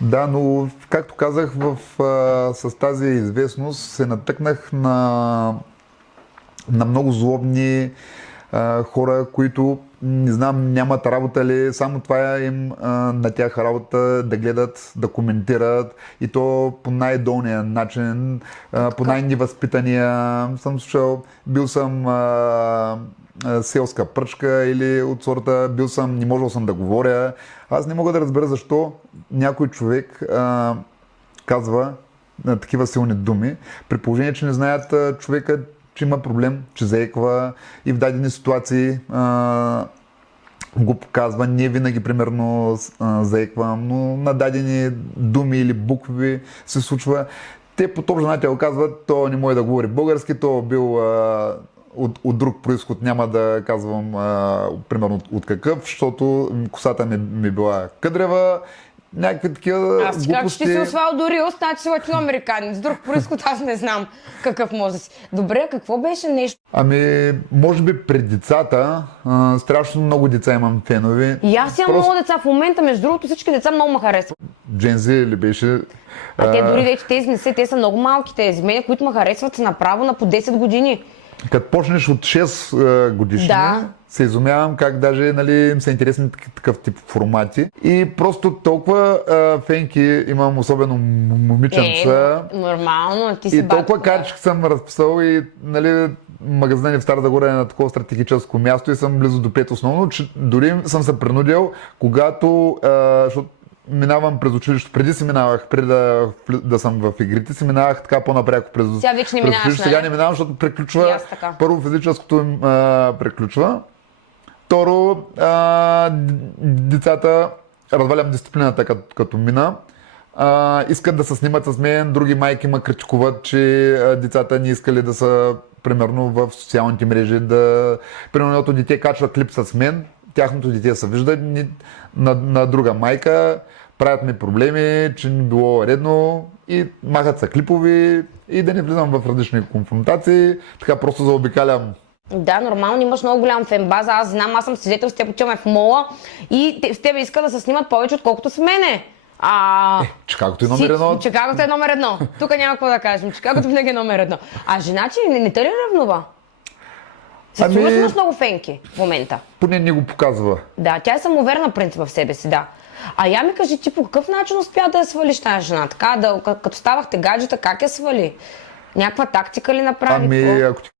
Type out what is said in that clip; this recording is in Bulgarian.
Да, но както казах, с тази известност се натъкнах на много злобни хора, които не знам, нямат работа ли, само това е им на тях работа да гледат, да коментират и то по най-долния начин, по най-невъзпитания. Съм слушал, бил съм селска пръчка или от сорта, бил съм, не можел съм да говоря. Аз не мога да разбера защо някой човек казва такива силни думи, при положение, че не знаят човека, че има проблем, че заеква и в дадени ситуации го показва. Не винаги, примерно, заеквам, но на дадени думи или букви се случва. Те по този начин го казват, то не може да говори български, то бил от друг происход, няма да казвам примерно от какъв, защото косата ми била къдрева. Някакви такива Аз как глупости. ще си освал дори значи си латиноамериканец. Друг произход аз не знам какъв може да си. Добре, какво беше нещо? Ами, може би пред децата, страшно много деца имам фенови. И аз имам много деца в момента, между другото всички деца много ме харесват. Джензи ли беше? А те дори вече тези не са, те са много малки тези. Мене, които ме харесват, са направо на по 10 години. Като почнеш от 6 годишни, Да. се изумявам как даже им са интересни такъв тип формати. И просто толкова фенки имам, особено момиченца. Нормално, ти си И толкова батко, да. карички съм разписал и магазина ни в Стара Загора е на такова стратегическо място и съм близо до 5 основно, че дори съм се принудил, когато, защото минавам през училище, преди си минавах, преди да съм в игрите, си минавах така по-напряко през Сега вече не минаваш, училище. Сега не минавам, защото И приключва, аз така. първо физическото им приключва, второ децата, развалям дисциплината като мина. Искат да се снимат с мен, други майки ме критикуват, че децата не искали да са примерно в социалните мрежи, примерно едното дете качва клип с мен, тяхното дете се вижда на друга майка, правят ми проблеми, че не било редно и махат са клипови и да не влизам в различни конфронтации, така просто заобикалям. Да, нормално, имаш много голям фенбаза. Аз знам, аз съм свидетел с теб, отиваме в мола и с тебе искат да се снимат повече, отколкото с мене. Чикагото е номер едно. Чикагото е номер едно. Тук няма какво да кажем. Чикагото винаги е номер едно. А жена, че не те ли ревнува? Със сигурност имаш много фенки в момента. Поне не го показва. Да, тя е самоуверена принцип в себе си, да. А я ми кажи, ти по какъв начин успя да я свалиш тази жена? Така, като ставахте гаджета, как я свали? Някаква тактика ли направи? Ами, Какво? ако ти